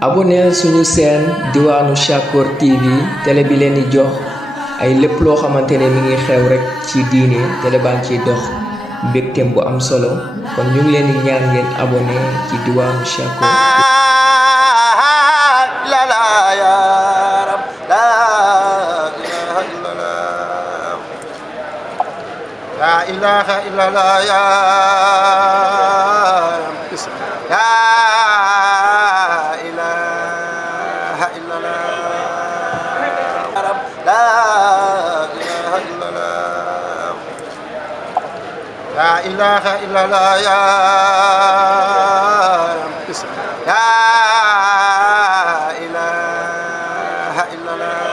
abonné suñu chaîne Diwaanu Shakor TV télé bi leen di jox ay lépp loo xamante ne mi ngi xew rek ci diine télé baa ngi ciy dox mbégteem bu am solo kon ñu ngi leen di ñaan ngeen abonné ci Diwaanu Shakor. La ilaha illallah ya ilaha illallah la ilaha illallah la ilaha illallah ya ilaha illallah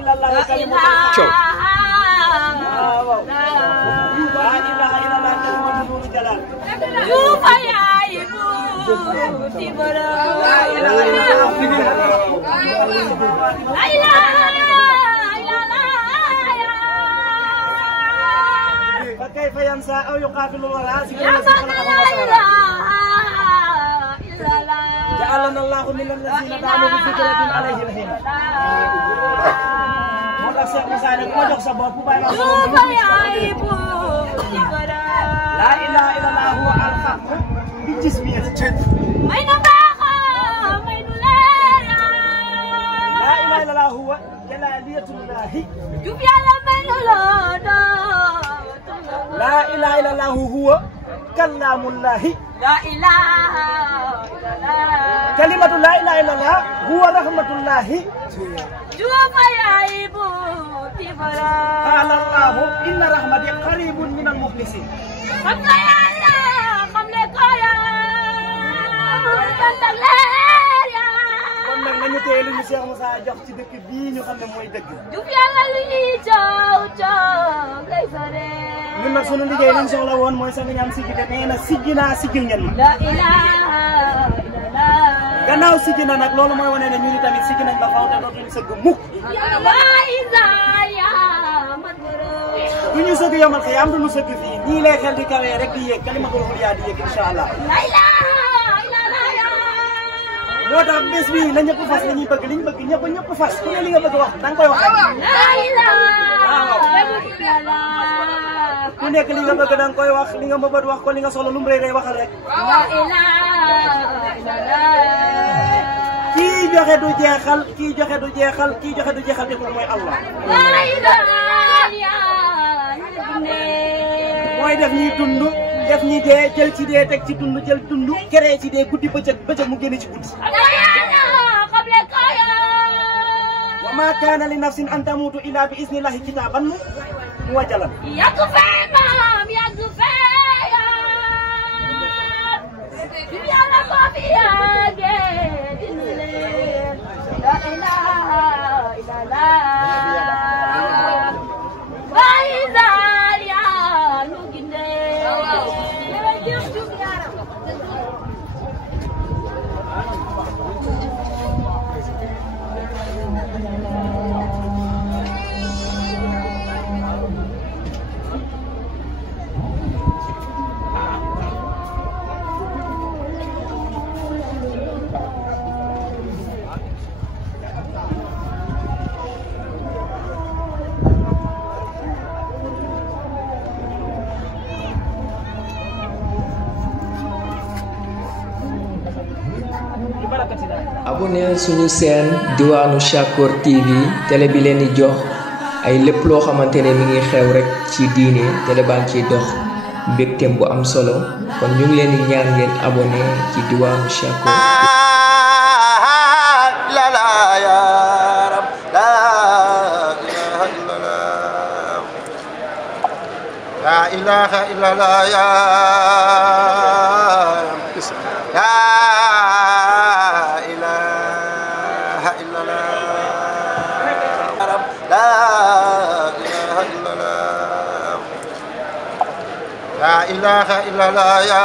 illallah kalimatu la ilaha illallah kalimatu jalal Jufa ya ibu tibara la ilaha illallah فكيف ينسى أو يقاتل الوراء جعلنا الله من الذين دعوا بفكرة عليه الحين Syekh Musa ini pojok sebuah kubah La ilaha illallah huwa al-haq bi jismiyah La ilaha illallah huwa jalaliyatullah La ilaha illallah huwa kalamullah La ilaha illallah Kalimatu la ilaha illallah huwa rahmatullah Jufa ya ibu tibara Qala Allah inna rahmati qaribun minal mukhlisin Xam nga yàlla xam ne ko ya tantak leer ya kon nag nañu téye lu ñu Cheikh Moussa jox ci dëkk bii ñu xam ne mooy dëgg Juf yàlla lu ñuy coow coow lay sore ñun nag sunu liggéey li ñu soxla woon mooy sa ñaan siggi te nee na siggi naa siggil ngeen ma La ilaha illallah gannaaw siggi na nag loolu mooy wane ne ñu tamit siggi nañ ba faw te dootuñu sëgg mukk du ñu sëgg yomal xiyaam du ñu sëgg fii nii lay xel di kawee rek di yéeg kalimatul ulya di yéeg incha allah moo tax bés bi na ñëpp fas li ñuy bëgg li ñu bëgg ñëpp fas ku ne li nga bëgg wax da nga koy wax rek ku nekk li nga bëgg da nga koy wax li nga mëbët wax ko li nga soxla lu mu rëy rëy waxal rek kii joxe du jeexal kii joxe du jeexal kii joxe du jeexal te ko mooy Allah mooy def ñuy dund def ñi dee jël ci dee teg ci dund jël dund créé ci dee guddi bëccëg mu génne ci guddi wa ma kaana li nafsin an tamuutu illa bi isnillahi kitaaban muwajjalan abonné suñu chaîne Diwaanu Shakoor TV télé bi leen di jox ay lépp loo xamante ne mi ngi xew rek ci diine télé baa ngi ciy dox mbégteem bu am solo kon ñu ngi leen di ñaan ngeen abonné ci Diwaanu Shakoor La ilaha illallah ya ilaha illallah La ilaha illallah ya